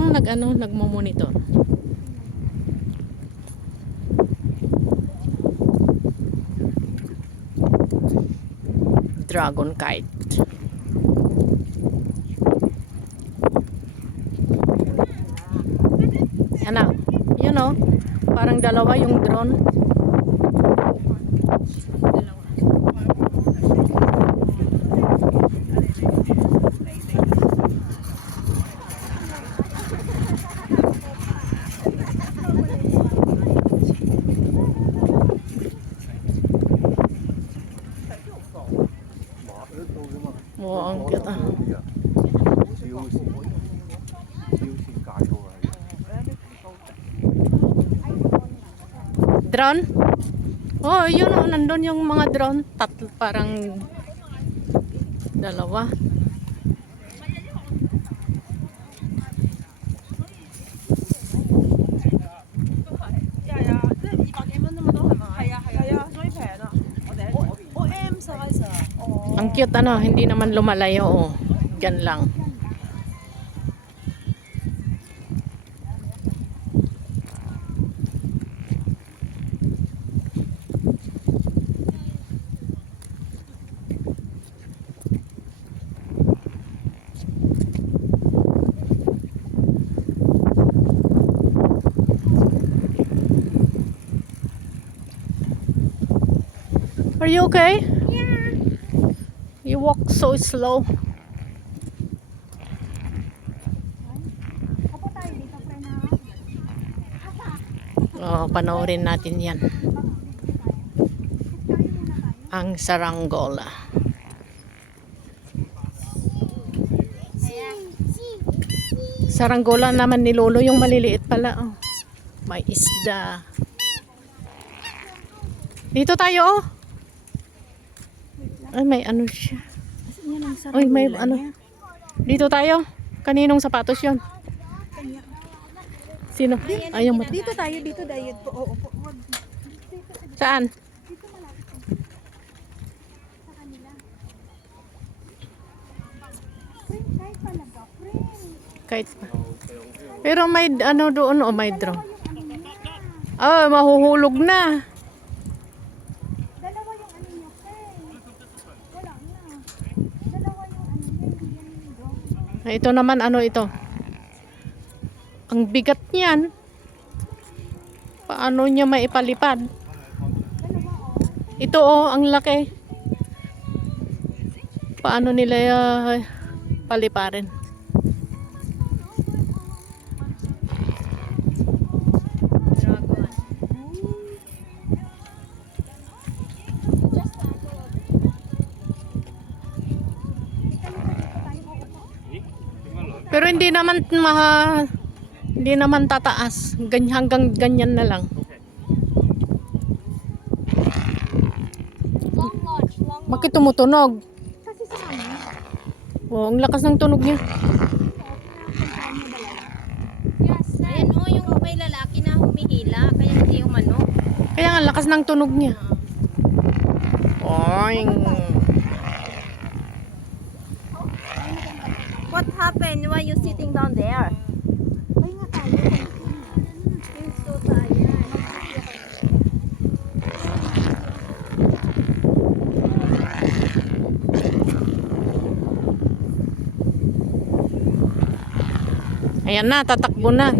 lang nagmo-monitor. Dragon kite. Ano? You know, parang dalawa yung drone. Oo, ang cute ah. Drone? Oh, yun oh, nandun yung mga drone. Tatlo, parang dalawa. Ang cute ano, hindi naman lumalayo oh. Diyan lang. Are you okay? Yeah. You walk so slow. Opo tayo dito, friend ha. Oh, panoorin natin yan. Ang saranggola. Saranggola naman ni Lolo, yung maliliit pala. Oh. May isda. Dito tayo oh. Ay, may ano siya. Ay, may ano. Dito tayo. Kaninong sapatos yon? Sino? Ay, yung mata. Dito tayo, dito tayo. Oo, opo. Saan? Dito malapit ko. Sa kanila. Friend, kahit talaga, friend. Kahit pa. Pero may ano doon o may drone. Ah, mahuhulog na. Dalawa yung ano niya, friend. Wala na. Dalawa yung ano niya, hindi yan yung drone. Ito naman ano ito? Ang bigat niyan. Paano niya maipalipad? Ito oh, ang laki. Paano nila paliparin? Pero hindi naman tataas. Hanggang ganyan na lang. Bakit tumutunog? Kasi sa kanya. Oh, ang lakas ng tunog niya. Yes, ayan o, yung may lalaki na humihila, kaya hindi umano. Kaya nga lakas ng tunog niya. Oing. What happened? Why you sitting down there? Ay nga tayo. I'm so tired. Ayan na, tatakbo na.